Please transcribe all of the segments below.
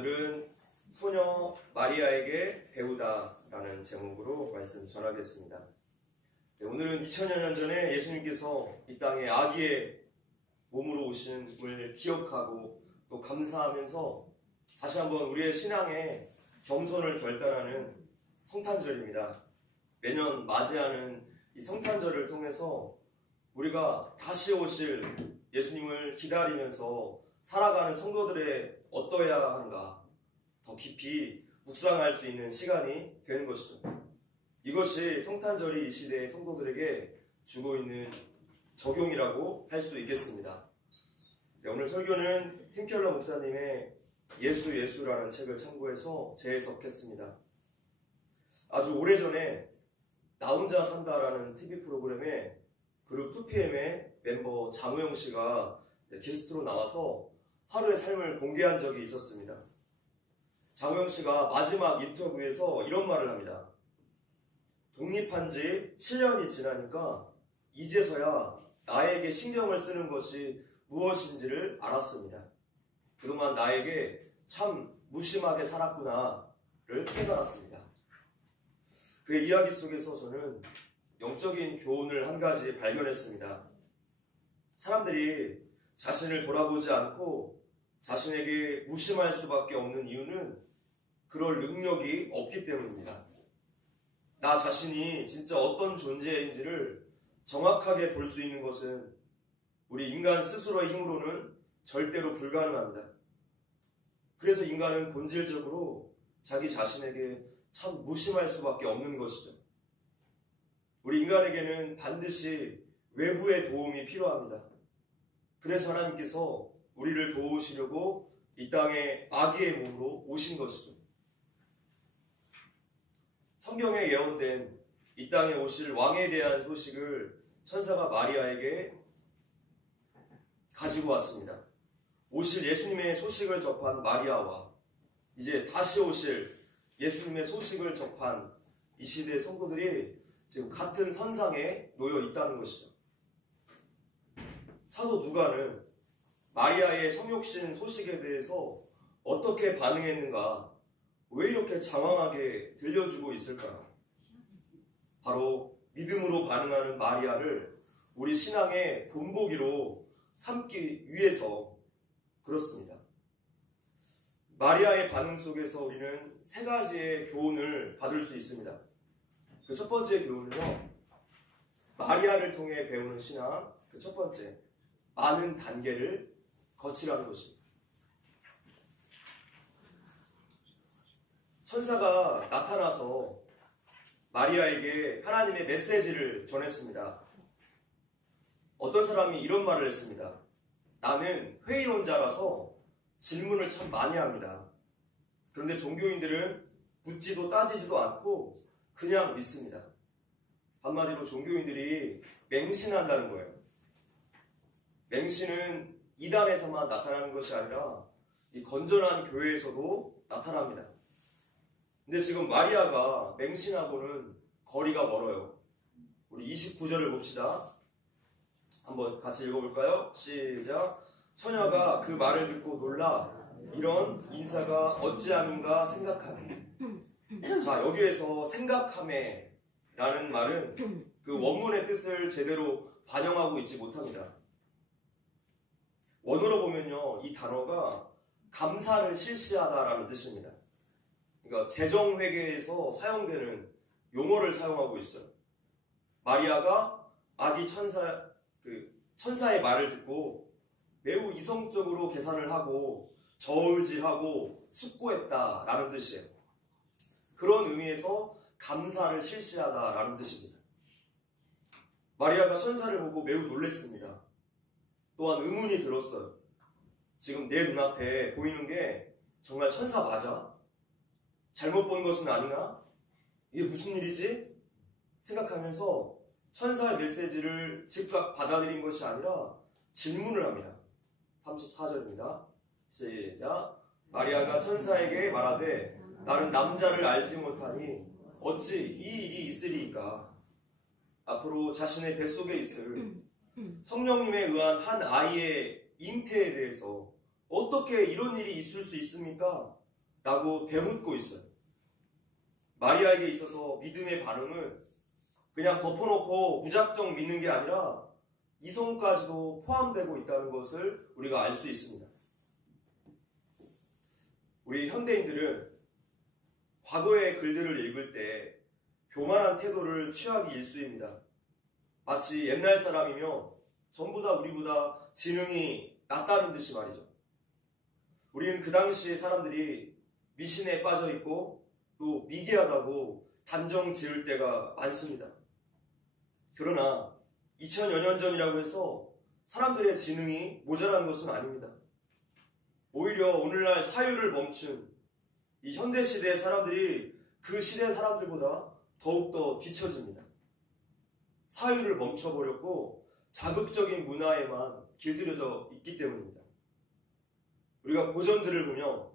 오늘은 소녀 마리아에게 배우다라는 제목으로 말씀 전하겠습니다. 오늘은 2000여 년 전에 예수님께서 이 땅에 아기의 몸으로 오심을 기억하고 또 감사하면서 다시 한번 우리의 신앙에 겸손을 결단하는 성탄절입니다. 매년 맞이하는 이 성탄절을 통해서 우리가 다시 오실 예수님을 기다리면서 살아가는 성도들의 어떠해야 하는가 더 깊이 묵상할 수 있는 시간이 되는 것이죠. 이것이 성탄절이 이 시대의 성도들에게 주고 있는 적용이라고 할 수 있겠습니다. 오늘 설교는 팀켈러 목사님의 예수라는 책을 참고해서 재해석했습니다. 아주 오래전에 나 혼자 산다라는 TV 프로그램에 그룹 2PM의 멤버 장우영 씨가 게스트로 나와서 하루의 삶을 공개한 적이 있었습니다. 장우영 씨가 마지막 인터뷰에서 이런 말을 합니다. 독립한 지 7년이 지나니까 이제서야 나에게 신경을 쓰는 것이 무엇인지를 알았습니다. 그동안 나에게 참 무심하게 살았구나를 깨달았습니다. 그의 이야기 속에서 저는 영적인 교훈을 한 가지 발견했습니다. 사람들이 자신을 돌아보지 않고 자신에게 무심할 수밖에 없는 이유는 그럴 능력이 없기 때문입니다. 나 자신이 진짜 어떤 존재인지를 정확하게 볼 수 있는 것은 우리 인간 스스로의 힘으로는 절대로 불가능합니다. 그래서 인간은 본질적으로 자기 자신에게 참 무심할 수밖에 없는 것이죠. 우리 인간에게는 반드시 외부의 도움이 필요합니다. 그래서 하나님께서 우리를 도우시려고 이 땅에 아기의 몸으로 오신 것이죠. 성경에 예언된 이 땅에 오실 왕에 대한 소식을 천사가 마리아에게 가지고 왔습니다. 오실 예수님의 소식을 접한 마리아와 이제 다시 오실 예수님의 소식을 접한 이 시대의 성도들이 지금 같은 선상에 놓여 있다는 것이죠. 사도 누가는 마리아의 성육신 소식에 대해서 어떻게 반응했는가, 왜 이렇게 장황하게 들려주고 있을까? 바로 믿음으로 반응하는 마리아를 우리 신앙의 본보기로 삼기 위해서 그렇습니다. 마리아의 반응 속에서 우리는 세 가지의 교훈을 받을 수 있습니다. 그 첫 번째 교훈은요, 마리아를 통해 배우는 신앙, 그 첫 번째, 많은 단계를 거치라는 것입니다. 천사가 나타나서 마리아에게 하나님의 메시지를 전했습니다. 어떤 사람이 이런 말을 했습니다. 나는 회의론자라서 질문을 참 많이 합니다. 그런데 종교인들은 묻지도 따지지도 않고 그냥 믿습니다. 한마디로 종교인들이 맹신한다는 거예요. 맹신은 이단에서만 나타나는 것이 아니라 이 건전한 교회에서도 나타납니다. 근데 지금 마리아가 맹신하고는 거리가 멀어요. 우리 29절을 봅시다. 한번 같이 읽어볼까요? 시작. 처녀가 그 말을 듣고 놀라 이런 인사가 어찌함인가 생각하네. 자, 여기에서 생각하네 라는 말은 그 원문의 뜻을 제대로 반영하고 있지 못합니다. 원어로 보면요, 이 단어가 감사를 실시하다라는 뜻입니다. 그러니까 재정회계에서 사용되는 용어를 사용하고 있어요. 마리아가 아기 천사의 말을 듣고 매우 이성적으로 계산을 하고 저울질하고 숙고했다라는 뜻이에요. 그런 의미에서 감사를 실시하다라는 뜻입니다. 마리아가 천사를 보고 매우 놀랐습니다. 또한 의문이 들었어요. 지금 내 눈앞에 보이는 게 정말 천사 맞아? 잘못 본 것은 아니나? 이게 무슨 일이지? 생각하면서 천사의 메시지를 즉각 받아들인 것이 아니라 질문을 합니다. 34절입니다. 시작. 마리아가 천사에게 말하되 나는 남자를 알지 못하니 어찌 이 일이 있으리이까? 앞으로 자신의 뱃속에 있을 성령님에 의한 한 아이의 잉태에 대해서 어떻게 이런 일이 있을 수 있습니까? 라고 되묻고 있어요. 마리아에게 있어서 믿음의 반응은 그냥 덮어놓고 무작정 믿는 게 아니라 이성까지도 포함되고 있다는 것을 우리가 알 수 있습니다. 우리 현대인들은 과거의 글들을 읽을 때 교만한 태도를 취하기 일쑤입니다. 마치 옛날 사람이며 전부 다 우리보다 지능이 낮다는 듯이 말이죠. 우리는 그 당시의 사람들이 미신에 빠져 있고 또 미개하다고 단정 지을 때가 많습니다. 그러나 2000여 년 전이라고 해서 사람들의 지능이 모자란 것은 아닙니다. 오히려 오늘날 사유를 멈춘 이 현대시대의 사람들이 그 시대 사람들보다 더욱더 뒤처집니다. 사유를 멈춰버렸고 자극적인 문화에만 길들여져 있기 때문입니다. 우리가 고전들을 보면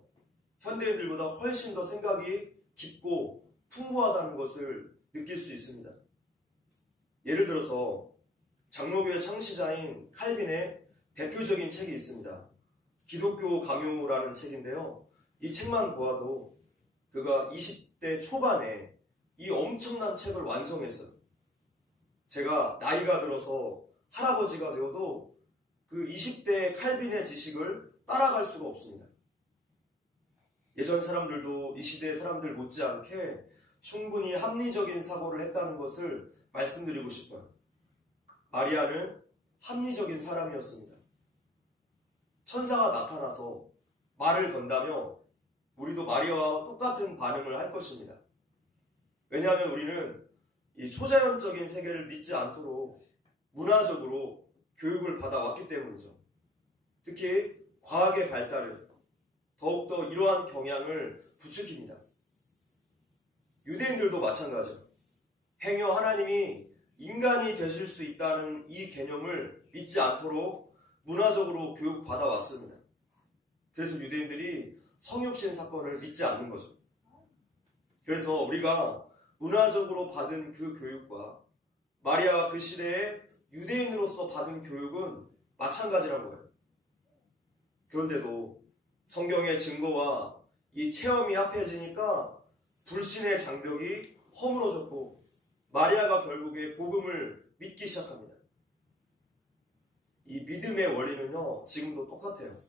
현대인들보다 훨씬 더 생각이 깊고 풍부하다는 것을 느낄 수 있습니다. 예를 들어서 장로교의 창시자인 칼빈의 대표적인 책이 있습니다. 기독교 강요라는 책인데요. 이 책만 보아도 그가 20대 초반에 이 엄청난 책을 완성했어요. 제가 나이가 들어서 할아버지가 되어도 그 20대 칼빈의 지식을 따라갈 수가 없습니다. 예전 사람들도 이 시대의 사람들 못지않게 충분히 합리적인 사고를 했다는 것을 말씀드리고 싶어요. 마리아는 합리적인 사람이었습니다. 천사가 나타나서 말을 건다며 우리도 마리아와 똑같은 반응을 할 것입니다. 왜냐하면 우리는 이 초자연적인 세계를 믿지 않도록 문화적으로 교육을 받아왔기 때문이죠. 특히 과학의 발달은 더욱더 이러한 경향을 부추깁니다. 유대인들도 마찬가지죠. 행여 하나님이 인간이 되실 수 있다는 이 개념을 믿지 않도록 문화적으로 교육받아왔습니다. 그래서 유대인들이 성육신 사건을 믿지 않는 거죠. 그래서 우리가 문화적으로 받은 그 교육과 마리아가 그 시대에 유대인으로서 받은 교육은 마찬가지란 거예요. 그런데도 성경의 증거와 이 체험이 합해지니까 불신의 장벽이 허물어졌고 마리아가 결국에 복음을 믿기 시작합니다. 이 믿음의 원리는요, 지금도 똑같아요.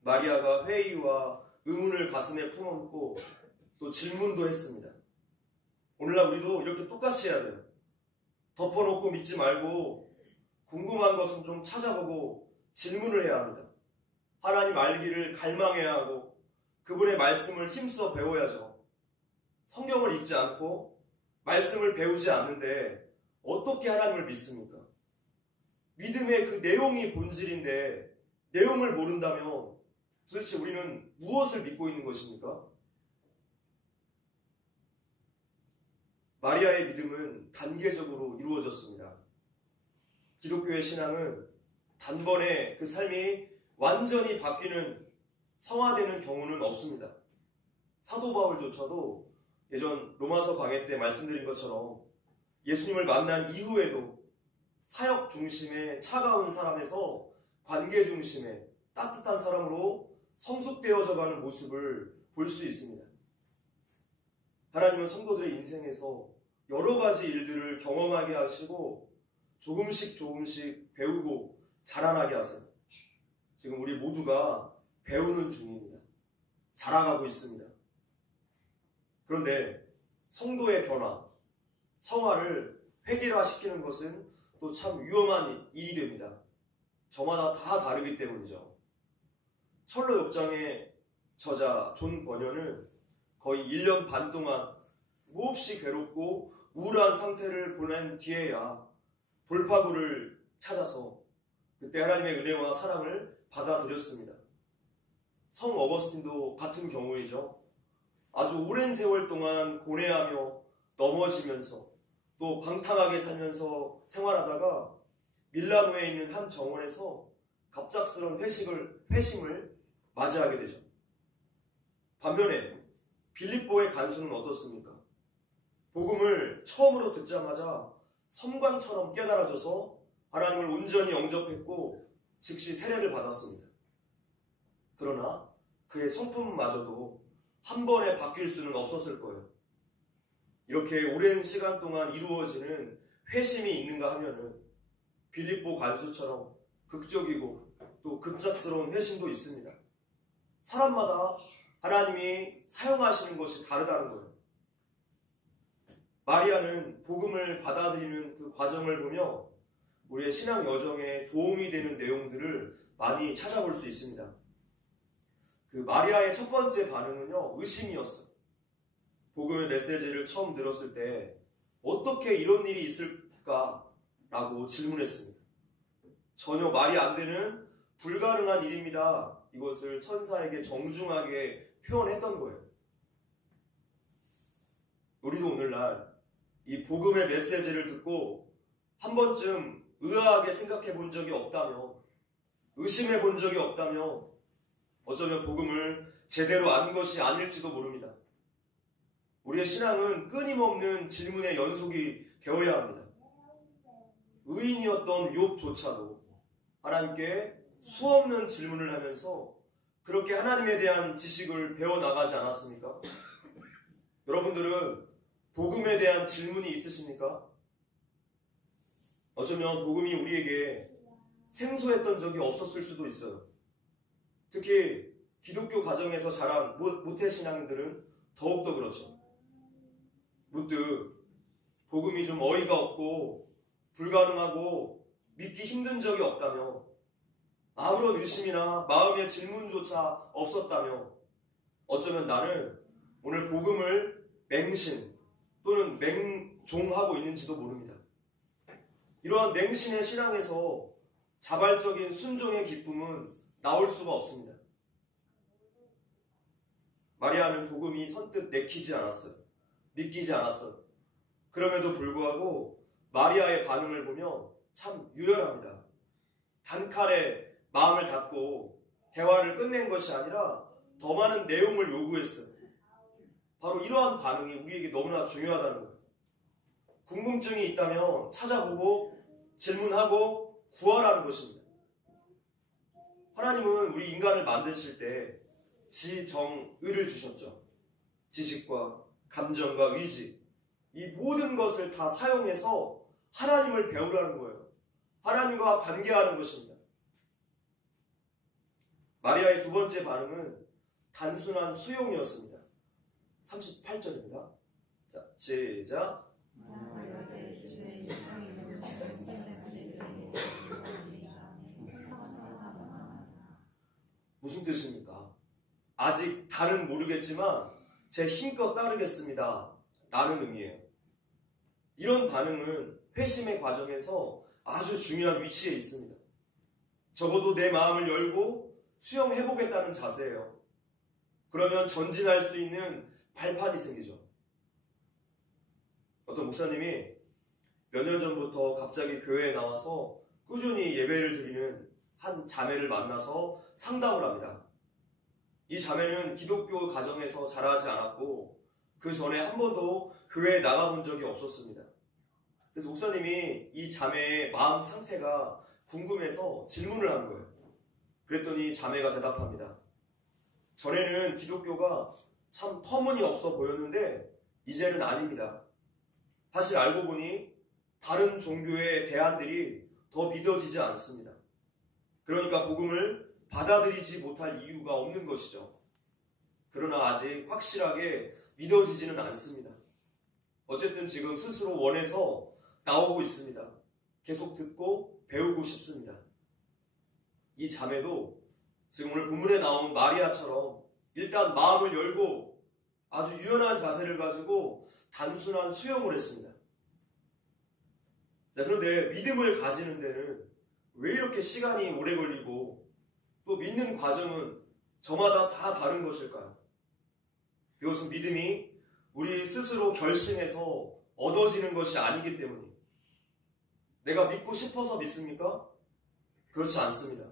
마리아가 회의와 의문을 가슴에 품어놓고 또 질문도 했습니다. 오늘날 우리도 이렇게 똑같이 해야 돼요. 덮어놓고 믿지 말고 궁금한 것은 좀 찾아보고 질문을 해야 합니다. 하나님 알기를 갈망해야 하고 그분의 말씀을 힘써 배워야죠. 성경을 읽지 않고 말씀을 배우지 않는데 어떻게 하나님을 믿습니까? 믿음의 그 내용이 본질인데 내용을 모른다면 도대체 우리는 무엇을 믿고 있는 것입니까? 마리아의 믿음은 단계적으로 이루어졌습니다. 기독교의 신앙은 단번에 그 삶이 완전히 바뀌는 성화되는 경우는 없습니다. 사도 바울조차도 예전 로마서 강해 때 말씀드린 것처럼 예수님을 만난 이후에도 사역 중심의 차가운 사람에서 관계 중심의 따뜻한 사람으로 성숙되어져 가는 모습을 볼 수 있습니다. 하나님은 성도들의 인생에서 여러 가지 일들을 경험하게 하시고 조금씩 배우고 자라나게 하세요. 지금 우리 모두가 배우는 중입니다. 자라가고 있습니다. 그런데 성도의 변화, 성화를 획일화시키는 것은 또 참 위험한 일이 됩니다. 저마다 다 다르기 때문이죠. 철로 역장의 저자 존 버녀는 거의 1년 반 동안 몹시 괴롭고 우울한 상태를 보낸 뒤에야 돌파구를 찾아서 그때 하나님의 은혜와 사랑을 받아들였습니다. 성 어거스틴도 같은 경우이죠. 아주 오랜 세월 동안 고뇌하며 넘어지면서 또 방탕하게 살면서 생활하다가 밀라노에 있는 한 정원에서 갑작스러운 회심을 맞이하게 되죠. 반면에 빌립보의 간수는 어떻습니까? 복음을 처음으로 듣자마자 섬광처럼 깨달아져서 하나님을 온전히 영접했고 즉시 세례를 받았습니다. 그러나 그의 성품마저도 한 번에 바뀔 수는 없었을 거예요. 이렇게 오랜 시간 동안 이루어지는 회심이 있는가 하면은 빌립보 관수처럼 극적이고 또 급작스러운 회심도 있습니다. 사람마다 하나님이 사용하시는 것이 다르다는 거예요. 마리아는 복음을 받아들이는 그 과정을 보며 우리의 신앙 여정에 도움이 되는 내용들을 많이 찾아볼 수 있습니다. 그 마리아의 첫 번째 반응은요, 의심이었어요. 복음의 메시지를 처음 들었을 때 어떻게 이런 일이 있을까라고 질문했습니다. 전혀 말이 안 되는 불가능한 일입니다. 이것을 천사에게 정중하게 표현했던 거예요. 우리도 오늘날 이 복음의 메시지를 듣고 한 번쯤 의아하게 생각해 본 적이 없다면, 의심해 본 적이 없다면 어쩌면 복음을 제대로 안 것이 아닐지도 모릅니다. 우리의 신앙은 끊임없는 질문의 연속이 되어야 합니다. 의인이었던 욥조차도 하나님께 수없는 질문을 하면서 그렇게 하나님에 대한 지식을 배워나가지 않았습니까? 여러분들은 복음에 대한 질문이 있으십니까? 어쩌면 복음이 우리에게 생소했던 적이 없었을 수도 있어요. 특히 기독교 가정에서 자란 모태신앙인들은 더욱더 그렇죠. 문득 복음이 좀 어이가 없고 불가능하고 믿기 힘든 적이 없다며, 아무런 의심이나 마음의 질문조차 없었다며, 어쩌면 나는 오늘 복음을 맹신 또는 맹종하고 있는지도 모릅니다. 이러한 맹신의 신앙에서 자발적인 순종의 기쁨은 나올 수가 없습니다. 마리아는 복음이 선뜻 내키지 않았어요. 믿기지 않았어요. 그럼에도 불구하고 마리아의 반응을 보면 참 유연합니다. 단칼에 마음을 닫고 대화를 끝낸 것이 아니라 더 많은 내용을 요구했어요. 바로 이러한 반응이 우리에게 너무나 중요하다는 거예요. 궁금증이 있다면 찾아보고 질문하고 구하라는 것입니다. 하나님은 우리 인간을 만드실 때 지정의를 주셨죠. 지식과 감정과 의지, 이 모든 것을 다 사용해서 하나님을 배우라는 거예요. 하나님과 관계하는 것입니다. 마리아의 두 번째 반응은 단순한 수용이었습니다. 38절입니다. 자, 시작. 무슨 뜻입니까? 아직 다는 모르겠지만 제 힘껏 따르겠습니다. 라는 의미예요. 이런 반응은 회심의 과정에서 아주 중요한 위치에 있습니다. 적어도 내 마음을 열고 수용해보겠다는 자세예요. 그러면 전진할 수 있는 발판이 생기죠. 어떤 목사님이 몇 년 전부터 갑자기 교회에 나와서 꾸준히 예배를 드리는 한 자매를 만나서 상담을 합니다. 이 자매는 기독교 가정에서 자라지 않았고 그 전에 한 번도 교회에 나가본 적이 없었습니다. 그래서 목사님이 이 자매의 마음 상태가 궁금해서 질문을 한 거예요. 그랬더니 자매가 대답합니다. 전에는 기독교가 참 터무니없어 보였는데 이제는 아닙니다. 사실 알고 보니 다른 종교의 대안들이 더 믿어지지 않습니다. 그러니까 복음을 받아들이지 못할 이유가 없는 것이죠. 그러나 아직 확실하게 믿어지지는 않습니다. 어쨌든 지금 스스로 원해서 나오고 있습니다. 계속 듣고 배우고 싶습니다. 이 자매도 지금 오늘 본문에 나온 마리아처럼 일단 마음을 열고 아주 유연한 자세를 가지고 단순한 수용을 했습니다. 자, 그런데 믿음을 가지는 데는 왜 이렇게 시간이 오래 걸리고 또 믿는 과정은 저마다 다 다른 것일까요? 이것은 믿음이 우리 스스로 결심해서 얻어지는 것이 아니기 때문이에요. 내가 믿고 싶어서 믿습니까? 그렇지 않습니다.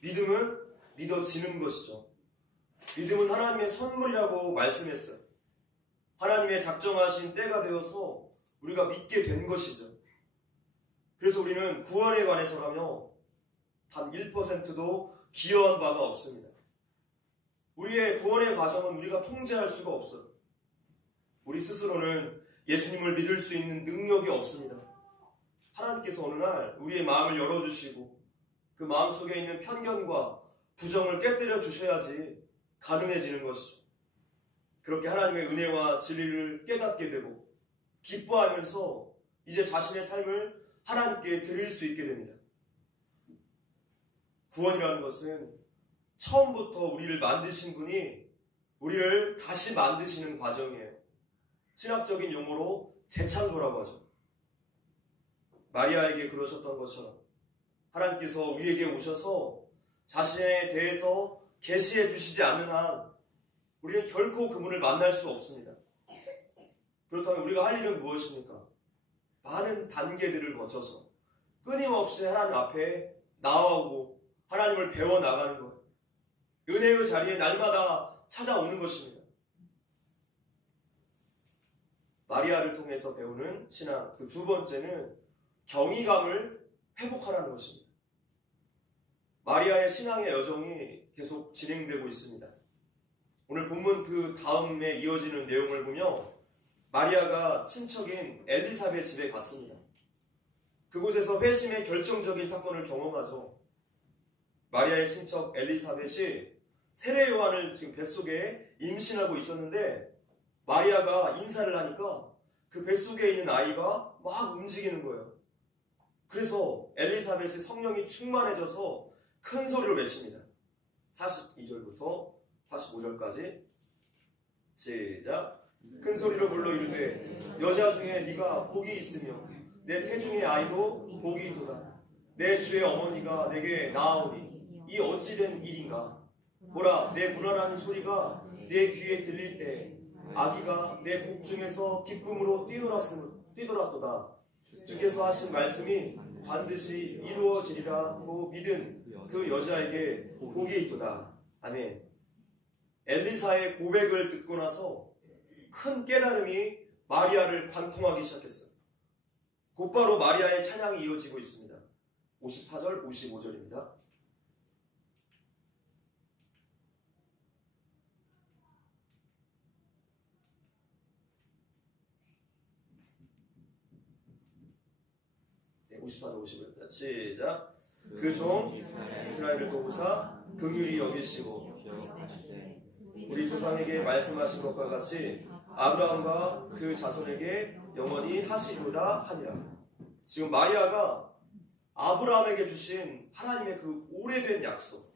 믿음은 믿어지는 것이죠. 믿음은 하나님의 선물이라고 말씀했어요. 하나님의 작정하신 때가 되어서 우리가 믿게 된 것이죠. 그래서 우리는 구원에 관해서라며 단 1%도 기여한 바가 없습니다. 우리 우리의 구원의 과정은 우리가 통제할 수가 없어요. 우리 스스로는 예수님을 믿을 수 있는 능력이 없습니다. 하나님께서 어느 날 우리의 마음을 열어주시고 그 마음속에 있는 편견과 부정을 깨뜨려 주셔야지 가능해지는 것이죠. 그렇게 하나님의 은혜와 진리를 깨닫게 되고 기뻐하면서 이제 자신의 삶을 하나님께 드릴 수 있게 됩니다. 구원이라는 것은 처음부터 우리를 만드신 분이 우리를 다시 만드시는 과정이에요. 신학적인 용어로 재창조라고 하죠. 마리아에게 그러셨던 것처럼 하나님께서 우리에게 오셔서 자신에 대해서 계시해 주시지 않는 한 우리는 결코 그분을 만날 수 없습니다. 그렇다면 우리가 할 일은 무엇입니까? 많은 단계들을 거쳐서 끊임없이 하나님 앞에 나아오고 하나님을 배워나가는 것, 은혜의 자리에 날마다 찾아오는 것입니다. 마리아를 통해서 배우는 신앙, 그 두 번째는 경이감을 회복하라는 것입니다. 마리아의 신앙의 여정이 계속 진행되고 있습니다. 오늘 본문 그 다음에 이어지는 내용을 보면 마리아가 친척인 엘리사벳 집에 갔습니다. 그곳에서 회심의 결정적인 사건을 경험하죠. 마리아의 친척 엘리사벳이 세례 요한을 지금 뱃속에 임신하고 있었는데 마리아가 인사를 하니까 그 뱃속에 있는 아이가 막 움직이는 거예요. 그래서 엘리사벳이 성령이 충만해져서 큰 소리로 외칩니다. 42절부터 45절까지 시작. 큰 소리로 불러 이르되 여자 중에 네가 복이 있으며 내 태중의 아이도 복이 있도다. 내 주의 어머니가 내게 나아오니 이 어찌된 일인가. 보라, 내 무난한 소리가 내 귀에 들릴 때 아기가 내 복중에서 기쁨으로 뛰돌았도다. 주께서 하신 말씀이 반드시 이루어지리라고 믿은 그 여자에게 복이 있도다. 아멘. 엘리사의 고백을 듣고 나서 큰 깨달음이 마리아를 관통하기 시작했어요. 곧바로 마리아의 찬양이 이어지고 있습니다. 54절, 55절입니다. 네, 54절, 55절. 시작. 그 종 이스라엘을 도우사 긍휼히 여기시고 우리 조상에게 말씀하신 것과 같이 아브라함과 그 자손에게 영원히 하시리로다 하니라. 지금 마리아가 아브라함에게 주신 하나님의 그 오래된 약속,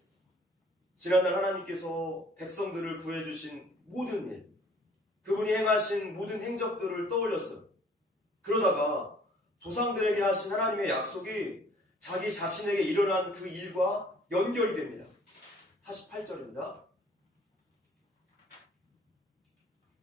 지난날 하나님께서 백성들을 구해주신 모든 일, 그분이 행하신 모든 행적들을 떠올렸어요. 그러다가 조상들에게 하신 하나님의 약속이 자기 자신에게 일어난 그 일과 연결이 됩니다. 48절입니다.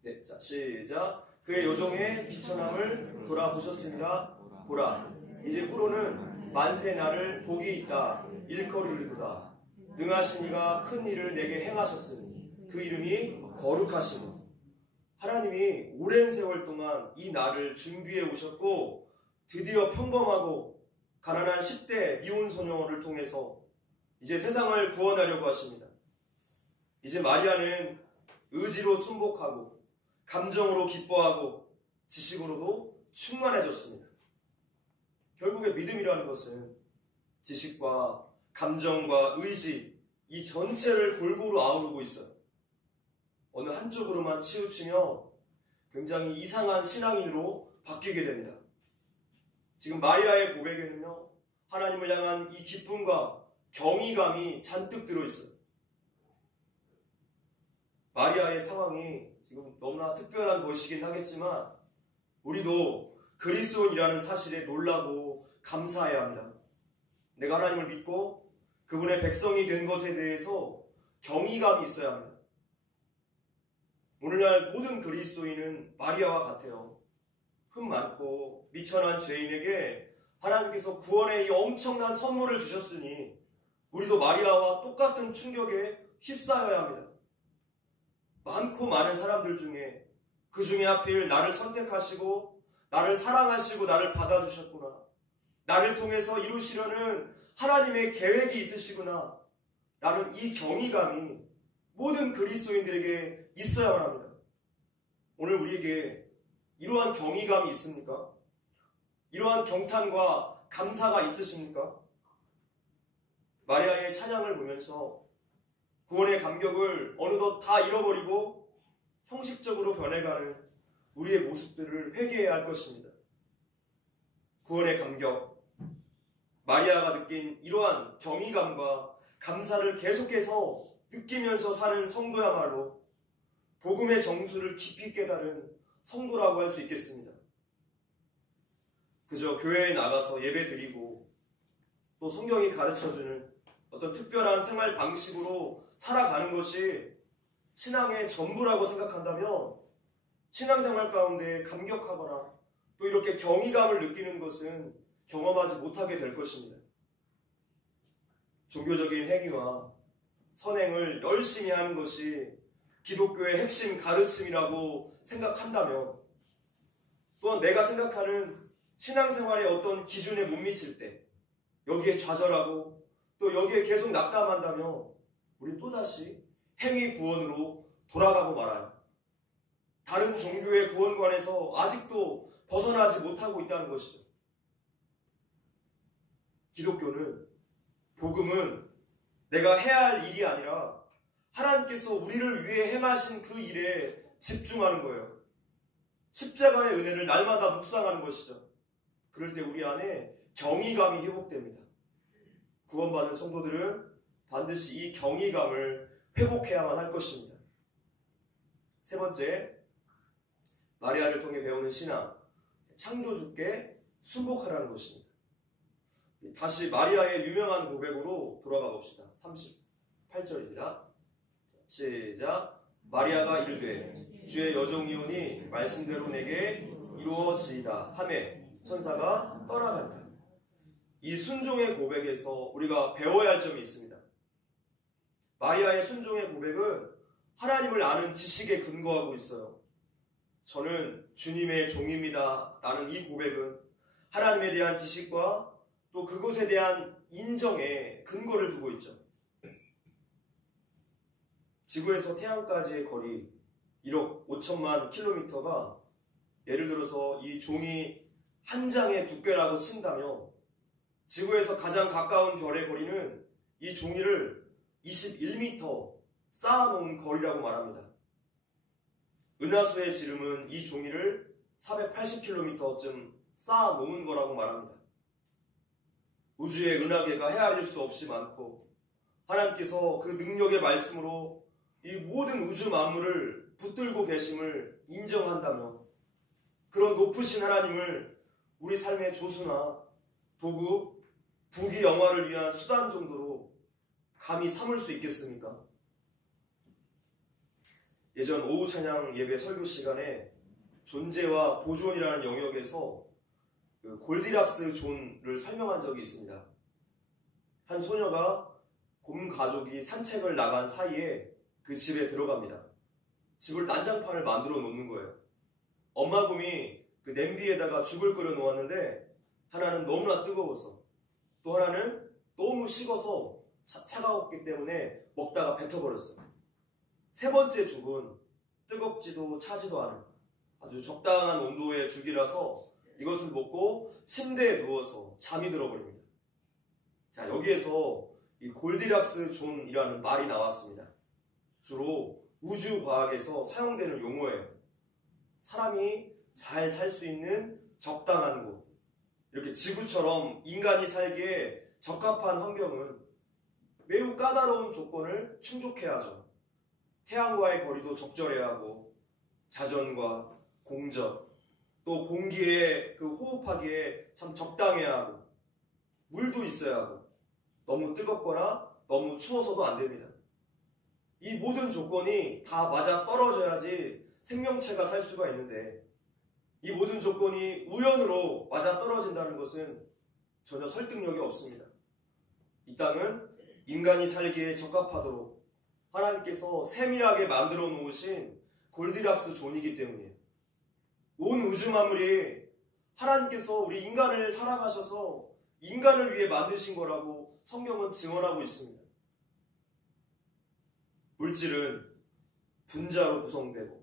네, 자, 시작. 그의 요정의 비천함을 돌아보셨습니다. 보라, 이제 후로는 만세 나를 복이 있다 일거리리로다. 능하신 이가 큰 일을 내게 행하셨으니 그 이름이 거룩하시니. 하나님이 오랜 세월 동안 이 날을 준비해 오셨고 드디어 평범하고 가난한 10대 미혼 소녀를 통해서 이제 세상을 구원하려고 하십니다. 이제 마리아는 의지로 순복하고 감정으로 기뻐하고 지식으로도 충만해졌습니다. 결국에 믿음이라는 것은 지식과 감정과 의지, 이 전체를 골고루 아우르고 있어요. 어느 한쪽으로만 치우치며 굉장히 이상한 신앙인으로 바뀌게 됩니다. 지금 마리아의 고백에는요, 하나님을 향한 이 기쁨과 경이감이 잔뜩 들어있어요. 마리아의 상황이 지금 너무나 특별한 것이긴 하겠지만 우리도 그리스도인이라는 사실에 놀라고 감사해야 합니다. 내가 하나님을 믿고 그분의 백성이 된 것에 대해서 경이감이 있어야 합니다. 오늘날 모든 그리스도인은 마리아와 같아요. 흠 많고 미천한 죄인에게 하나님께서 구원의 이 엄청난 선물을 주셨으니 우리도 마리아와 똑같은 충격에 휩싸여야 합니다. 많고 많은 사람들 중에 그 중에 하필 나를 선택하시고 나를 사랑하시고 나를 받아주셨구나. 나를 통해서 이루시려는 하나님의 계획이 있으시구나. 라는 이 경이감이 모든 그리스도인들에게 있어야만 합니다. 오늘 우리에게 이러한 경이감이 있습니까? 이러한 경탄과 감사가 있으십니까? 마리아의 찬양을 보면서 구원의 감격을 어느덧 다 잃어버리고 형식적으로 변해가는 우리의 모습들을 회개해야 할 것입니다. 구원의 감격, 마리아가 느낀 이러한 경이감과 감사를 계속해서 느끼면서 사는 성도야말로 복음의 정수를 깊이 깨달은 성도라고 할 수 있겠습니다. 그저 교회에 나가서 예배 드리고 또 성경이 가르쳐주는 어떤 특별한 생활 방식으로 살아가는 것이 신앙의 전부라고 생각한다면 신앙생활 가운데 감격하거나 또 이렇게 경이감을 느끼는 것은 경험하지 못하게 될 것입니다. 종교적인 행위와 선행을 열심히 하는 것이 기독교의 핵심 가르침이라고 생각한다면 또한 내가 생각하는 신앙생활의 어떤 기준에 못 미칠 때 여기에 좌절하고 또 여기에 계속 낙담한다면 우리 또다시 행위 구원으로 돌아가고 말아요. 다른 종교의 구원관에서 아직도 벗어나지 못하고 있다는 것이죠. 기독교는, 복음은 내가 해야 할 일이 아니라 하나님께서 우리를 위해 행하신 그 일에 집중하는 거예요. 십자가의 은혜를 날마다 묵상하는 것이죠. 그럴 때 우리 안에 경이감이 회복됩니다. 구원받은 성도들은 반드시 이 경이감을 회복해야만 할 것입니다. 세 번째, 마리아를 통해 배우는 신앙, 창조주께 순복하라는 것입니다. 다시 마리아의 유명한 고백으로 돌아가 봅시다. 38절입니다. 시작. 마리아가 이르되 주의 여종이오니 말씀대로 내게 이루어지이다 하매 천사가 떠나가니라. 이 순종의 고백에서 우리가 배워야 할 점이 있습니다. 마리아의 순종의 고백은 하나님을 아는 지식에 근거하고 있어요. 저는 주님의 종입니다 라는 이 고백은 하나님에 대한 지식과 또 그것에 대한 인정에 근거를 두고 있죠. 지구에서 태양까지의 거리 1억 5천만 킬로미터가 예를 들어서 이 종이 한 장의 두께라고 친다면 지구에서 가장 가까운 별의 거리는 이 종이를 21m 쌓아놓은 거리라고 말합니다. 은하수의 지름은 이 종이를 480km쯤 쌓아놓은 거라고 말합니다. 우주의 은하계가 헤아릴 수 없이 많고 하나님께서 그 능력의 말씀으로 이 모든 우주 만물을 붙들고 계심을 인정한다면 그런 높으신 하나님을 우리 삶의 조수나 도구, 부귀 영화를 위한 수단 정도로 감히 삼을 수 있겠습니까? 예전 오후 찬양 예배 설교 시간에 존재와 보존이라는 영역에서 그 골디락스 존을 설명한 적이 있습니다. 한 소녀가 곰 가족이 산책을 나간 사이에 그 집에 들어갑니다. 집을 난장판을 만들어 놓는 거예요. 엄마 곰이 그 냄비에다가 죽을 끓여 놓았는데 하나는 너무나 뜨거워서 또 하나는 너무 식어서 차가웠기 때문에 먹다가 뱉어버렸어요. 세 번째 죽은 뜨겁지도 차지도 않은 아주 적당한 온도의 죽이라서 이것을 먹고 침대에 누워서 잠이 들어버립니다. 자, 여기에서 이 골디락스 존이라는 말이 나왔습니다. 주로 우주과학에서 사용되는 용어예요. 사람이 잘 살 수 있는 적당한 곳. 이렇게 지구처럼 인간이 살기에 적합한 환경은 매우 까다로운 조건을 충족해야 하죠. 태양과의 거리도 적절해야 하고 자전과 공전, 또 공기에 그 호흡하기에 참 적당해야 하고 물도 있어야 하고 너무 뜨겁거나 너무 추워서도 안 됩니다. 이 모든 조건이 다 맞아 떨어져야지 생명체가 살 수가 있는데 이 모든 조건이 우연으로 맞아 떨어진다는 것은 전혀 설득력이 없습니다. 이 땅은 인간이 살기에 적합하도록 하나님께서 세밀하게 만들어 놓으신 골디락스 존이기 때문이에요. 온 우주 만물이 하나님께서 우리 인간을 사랑하셔서 인간을 위해 만드신 거라고 성경은 증언하고 있습니다. 물질은 분자로 구성되고,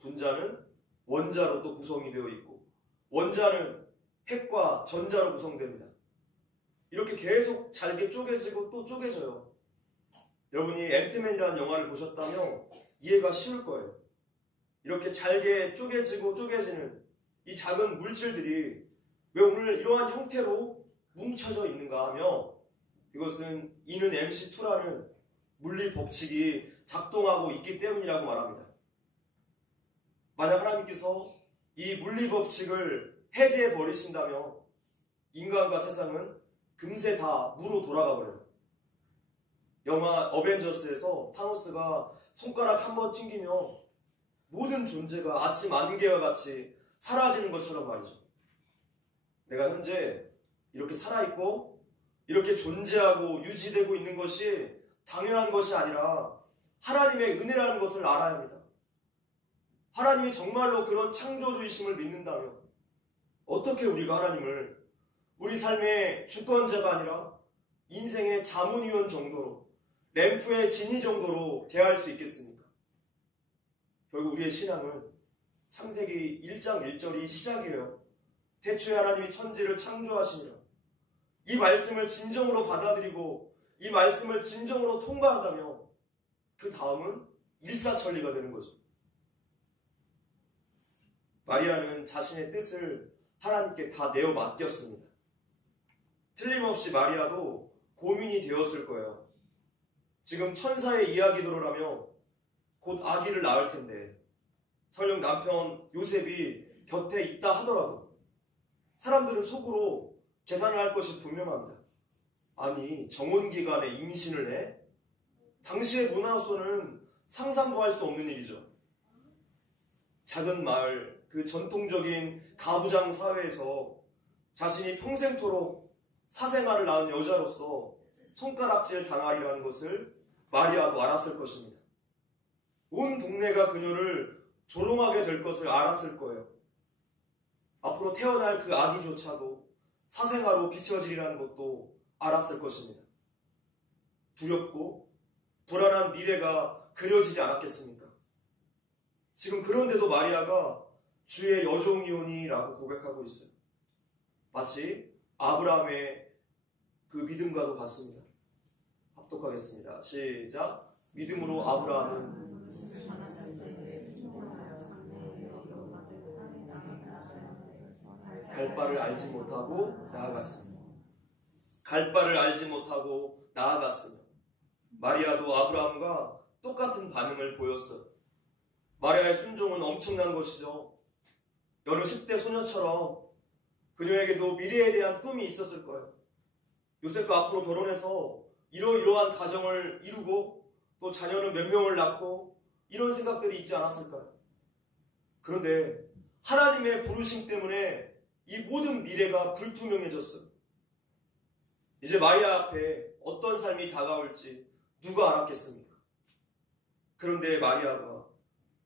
분자는 원자로 또 구성이 되어 있고, 원자는 핵과 전자로 구성됩니다. 이렇게 계속 잘게 쪼개지고 또 쪼개져요. 여러분이 앤트맨이라는 영화를 보셨다면 이해가 쉬울 거예요. 이렇게 잘게 쪼개지고 쪼개지는 이 작은 물질들이 왜 오늘 이러한 형태로 뭉쳐져 있는가 하며, 이것은 E는 MC2라는 물리 법칙이 작동하고 있기 때문이라고 말합니다. 만약 하나님께서 이 물리 법칙을 해제해 버리신다면 인간과 세상은 금세 다 무로 돌아가 버려요. 영화 어벤져스에서 타노스가 손가락 한번 튕기며 모든 존재가 아침 안개와 같이 사라지는 것처럼 말이죠. 내가 현재 이렇게 살아있고 이렇게 존재하고 유지되고 있는 것이 당연한 것이 아니라 하나님의 은혜라는 것을 알아야 합니다. 하나님이 정말로 그런 창조주이심을 믿는다면 어떻게 우리가 하나님을 우리 삶의 주권자가 아니라 인생의 자문위원 정도로, 램프의 진위 정도로 대할 수 있겠습니까? 결국 우리의 신앙은 창세기 1장 1절이 시작이에요. 태초에 하나님이 천지를 창조하시니라. 이 말씀을 진정으로 받아들이고 이 말씀을 진정으로 통과한다면 그 다음은 일사천리가 되는 거죠. 마리아는 자신의 뜻을 하나님께 다 내어 맡겼습니다. 틀림없이 마리아도 고민이 되었을 거예요. 지금 천사의 이야기대로라면 곧 아기를 낳을 텐데, 설령 남편 요셉이 곁에 있다 하더라도 사람들은 속으로 계산을 할 것이 분명합니다. 아니, 정혼기간에 임신을 해? 당시의 문화로서는 상상도 할 수 없는 일이죠. 작은 마을, 그 전통적인 가부장 사회에서 자신이 평생토록 사생아를 낳은 여자로서 손가락질 당하리라는 것을 마리아도 알았을 것입니다. 온 동네가 그녀를 조롱하게 될 것을 알았을 거예요. 앞으로 태어날 그 아기조차도 사생아로 비춰지리라는 것도 알았을 것입니다. 두렵고 불안한 미래가 그려지지 않았겠습니까? 지금 그런데도 마리아가 주의 여종이오니라고 고백하고 있어요. 마치 아브라함의 그 믿음과도 같습니다. 합독하겠습니다. 시작. 믿음으로 아브라함은 갈 바를 알지 못하고 나아갔습니다. 갈 바를 알지 못하고 나아갔으며, 마리아도 아브라함과 똑같은 반응을 보였어요. 마리아의 순종은 엄청난 것이죠. 여느 10대 소녀처럼 그녀에게도 미래에 대한 꿈이 있었을 거예요. 요셉과 앞으로 결혼해서 이러이러한 가정을 이루고 또 자녀는 몇 명을 낳고 이런 생각들이 있지 않았을까요? 그런데 하나님의 부르심 때문에 이 모든 미래가 불투명해졌어요. 이제 마리아 앞에 어떤 삶이 다가올지 누가 알았겠습니까? 그런데 마리아가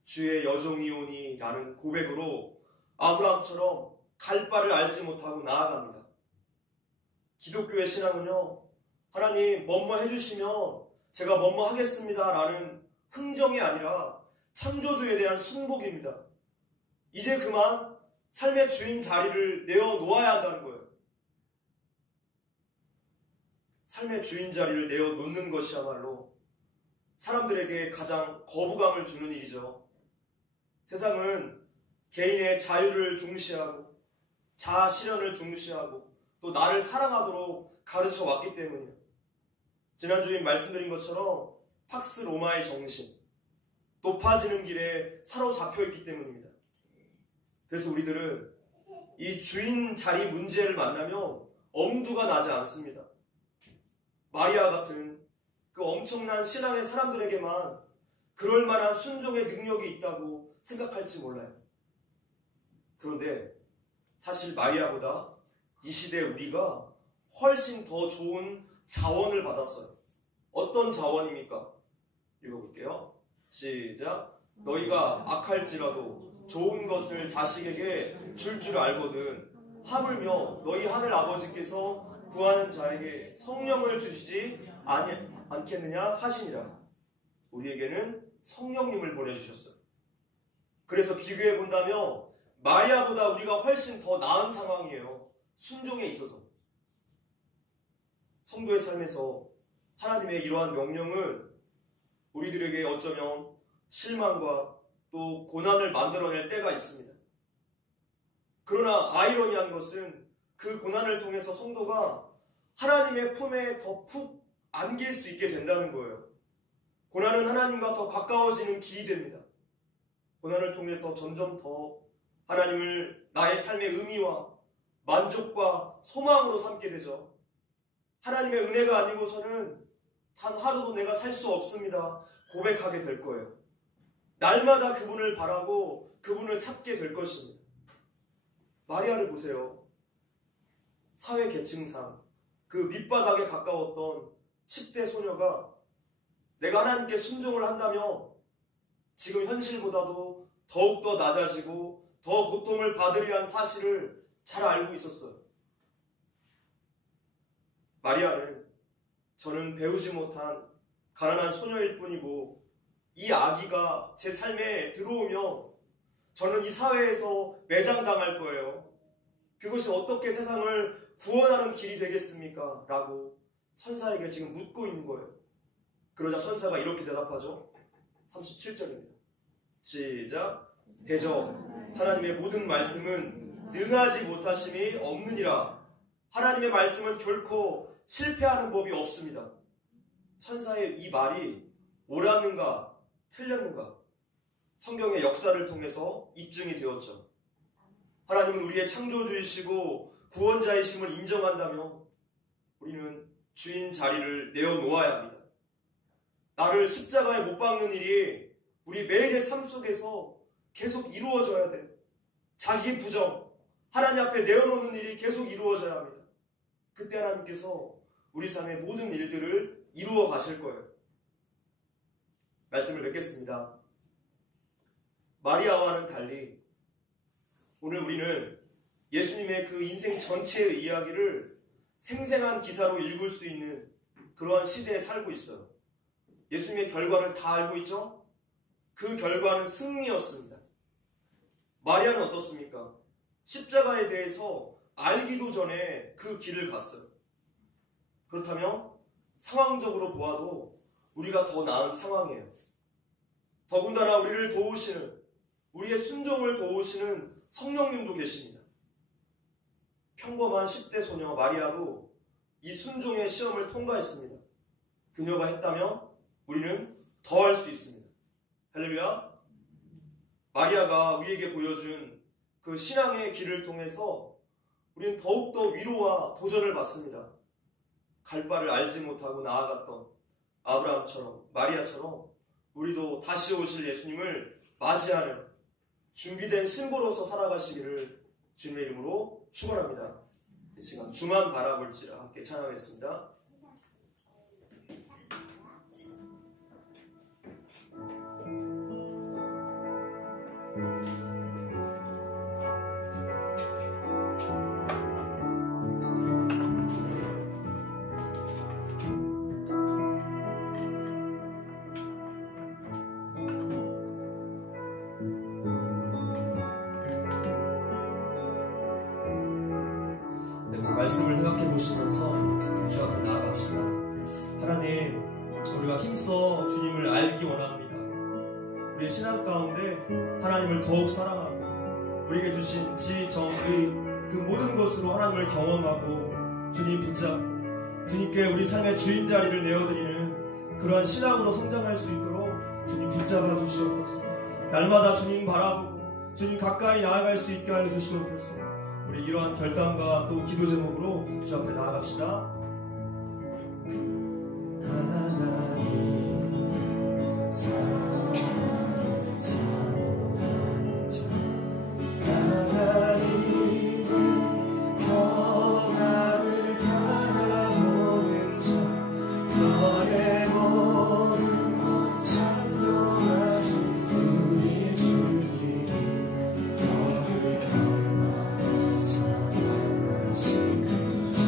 주의 여종이오니 라는 고백으로 아브라함처럼 갈 바를 알지 못하고 나아갑니다. 기독교의 신앙은요, 하나님 뭐뭐 해주시면 제가 뭐뭐 하겠습니다 라는 흥정이 아니라 창조주에 대한 순복입니다. 이제 그만 삶의 주인 자리를 내어놓아야 한다는 거예요. 삶의 주인 자리를 내어놓는 것이야말로 사람들에게 가장 거부감을 주는 일이죠. 세상은 개인의 자유를 중시하고 자아 실현을 중시하고 또 나를 사랑하도록 가르쳐 왔기 때문이에요. 지난주에 말씀드린 것처럼 팍스 로마의 정신, 높아지는 길에 사로잡혀 있기 때문입니다. 그래서 우리들은 이 주인 자리 문제를 만나면 엄두가 나지 않습니다. 마리아 같은 그 엄청난 신앙의 사람들에게만 그럴 만한 순종의 능력이 있다고 생각할지 몰라요. 그런데 사실 마리아보다 이 시대 우리가 훨씬 더 좋은 자원을 받았어요. 어떤 자원입니까? 읽어볼게요. 시작. 너희가 악할지라도 좋은 것을 자식에게 줄 알거든 하물며 너희 하늘 아버지께서 구하는 자에게 성령을 주시지 않겠느냐 하시니라. 우리에게는 성령님을 보내주셨어요. 그래서 비교해 본다면 마리아보다 우리가 훨씬 더 나은 상황이에요. 순종에 있어서. 성도의 삶에서 하나님의 이러한 명령은 우리들에게 어쩌면 실망과 또 고난을 만들어낼 때가 있습니다. 그러나 아이러니한 것은 그 고난을 통해서 성도가 하나님의 품에 더 푹 안길 수 있게 된다는 거예요. 고난은 하나님과 더 가까워지는 길이 됩니다. 고난을 통해서 점점 더 하나님을 나의 삶의 의미와 만족과 소망으로 삼게 되죠. 하나님의 은혜가 아니고서는 단 하루도 내가 살 수 없습니다. 고백하게 될 거예요. 날마다 그분을 바라고 그분을 찾게 될 것입니다. 마리아를 보세요. 사회 계층상 그 밑바닥에 가까웠던 10대 소녀가 내가 하나님께 순종을 한다면 지금 현실보다도 더욱더 낮아지고 더 고통을 받으리란 사실을 잘 알고 있었어요. 마리아는 저는 배우지 못한 가난한 소녀일 뿐이고 이 아기가 제 삶에 들어오면 저는 이 사회에서 매장당할 거예요. 그것이 어떻게 세상을 구원하는 길이 되겠습니까? 라고 천사에게 지금 묻고 있는 거예요. 그러자 천사가 이렇게 대답하죠. 37절입니다. 시작. 대저 하나님의 모든 말씀은 능하지 못하심이 없느니라. 하나님의 말씀은 결코 실패하는 법이 없습니다. 천사의 이 말이 옳았는가 틀렸는가 성경의 역사를 통해서 입증이 되었죠. 하나님은 우리의 창조주이시고 구원자이심을 인정한다면 우리는 주인 자리를 내어놓아야 합니다. 나를 십자가에 못 박는 일이 우리 매일의 삶 속에서 계속 이루어져야 돼요. 자기 부정, 하나님 앞에 내어놓는 일이 계속 이루어져야 합니다. 그때 하나님께서 우리 삶의 모든 일들을 이루어 가실 거예요. 말씀을 맺겠습니다. 마리아와는 달리 오늘 우리는 예수님의 그 인생 전체의 이야기를 생생한 기사로 읽을 수 있는 그러한 시대에 살고 있어요. 예수님의 결과를 다 알고 있죠? 그 결과는 승리였습니다. 마리아는 어떻습니까? 십자가에 대해서 알기도 전에 그 길을 갔어요. 그렇다면 상황적으로 보아도 우리가 더 나은 상황이에요. 더군다나 우리를 도우시는, 우리의 순종을 도우시는 성령님도 계십니다. 평범한 10대 소녀 마리아도 이 순종의 시험을 통과했습니다. 그녀가 했다면 우리는 더 할 수 있습니다. 할렐루야. 마리아가 우리에게 보여준 그 신앙의 길을 통해서 우리는 더욱더 위로와 도전을 받습니다. 갈 바를 알지 못하고 나아갔던 아브라함처럼, 마리아처럼 우리도 다시 오실 예수님을 맞이하는 준비된 신부로서 살아가시기를 주님의 이름으로 축원합니다. 이 시간 주만 바라볼지라 함께 찬양하겠습니다. 말씀을 생각해 보시면서 주 앞에 나아갑시다. 하나님, 우리가 힘써 주님을 알기 원합니다. 우리의 신앙 가운데 하나님을 더욱 사랑하고 우리에게 주신 지, 정, 의 그 모든 것으로 하나님을 경험하고 주님 붙잡고 주님께 우리 삶의 주인 자리를 내어드리는 그러한 신앙으로 성장할 수 있도록 주님 붙잡아 주시옵소서. 날마다 주님 바라보고 주님 가까이 나아갈 수 있게 하여 주시옵소서. 우리 이러한 결단과 또 기도 제목으로 주 앞에 나아갑시다. 하나님 사랑하는 자, 하나님은 평안을 바라보는 자, 너의 모든 것 창조하신 우리 주님, 너를 사랑하시는 자.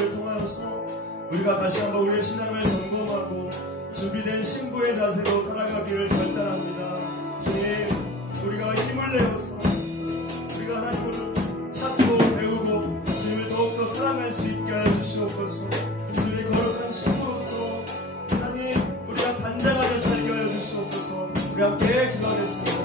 기도를 통하여서 우리가 다시 한번 우리의 신앙을 점검하고 준비된 신부의 자세로 살아가기를 결단합니다. 주님, 우리가 힘을 내어서 우리가 하나님을 찾고 배우고 주님을 더욱더 사랑할 수 있게 하여 주시옵소서. 주님의 거룩한 신부로서 하나님, 우리가 단장하며 살게 하여 주시옵소서. 우리 함께 기도하겠습니다.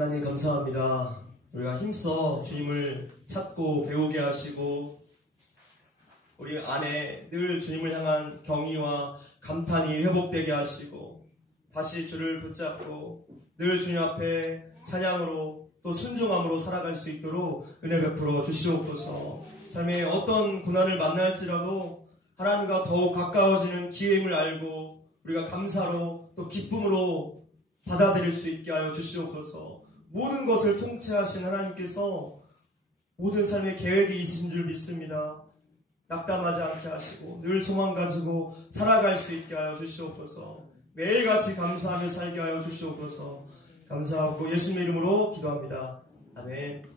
하나님 감사합니다. 우리가 힘써 주님을 찾고 배우게 하시고 우리 안에 늘 주님을 향한 경의와 감탄이 회복되게 하시고 다시 주를 붙잡고 늘 주님 앞에 찬양으로 또 순종함으로 살아갈 수 있도록 은혜 베풀어 주시옵소서. 삶에 어떤 고난을 만날지라도 하나님과 더욱 가까워지는 기회임을 알고 우리가 감사로 또 기쁨으로 받아들일 수 있게 하여 주시옵소서. 모든 것을 통치하신 하나님께서 모든 삶의 계획이 있으신 줄 믿습니다. 낙담하지 않게 하시고 늘 소망 가지고 살아갈 수 있게 하여 주시옵소서. 매일같이 감사하며 살게 하여 주시옵소서. 감사하고 예수님의 이름으로 기도합니다. 아멘.